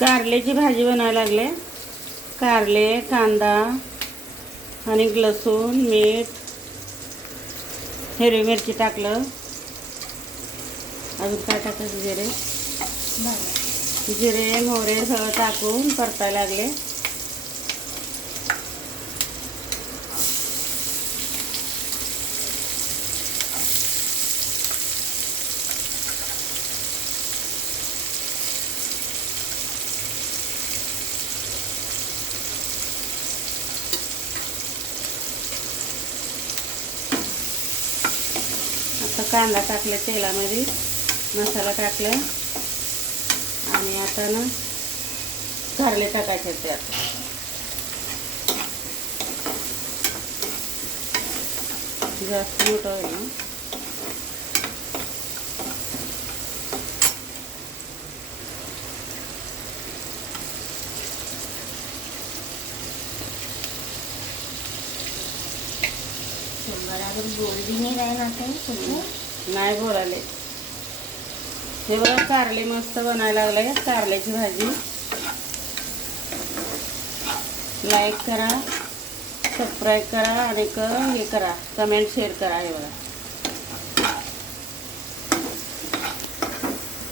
कारल्याची भाजी बनायला लागले. कारले कांदा आणि लसूण मीठ हिरवी मिरची टाकलं. अजून काय टाकायचं जिरे? जिरे मोहरे सगळं टाकून परतायला लागले. कांदा टाकला तेलामध्ये मसाला टाकला. आणि आता ना कारले टाकायचे त्यात. जास्त मोठं होईल ना. अजून बोल नाही राहिला काही नाही बोलाले हे बघा कारले मस्त बनायला लागले कारल्याची भाजी. लाईक करा सबस्क्राईब करा आणि क हे करा कमेंट शेअर करा हे बघा.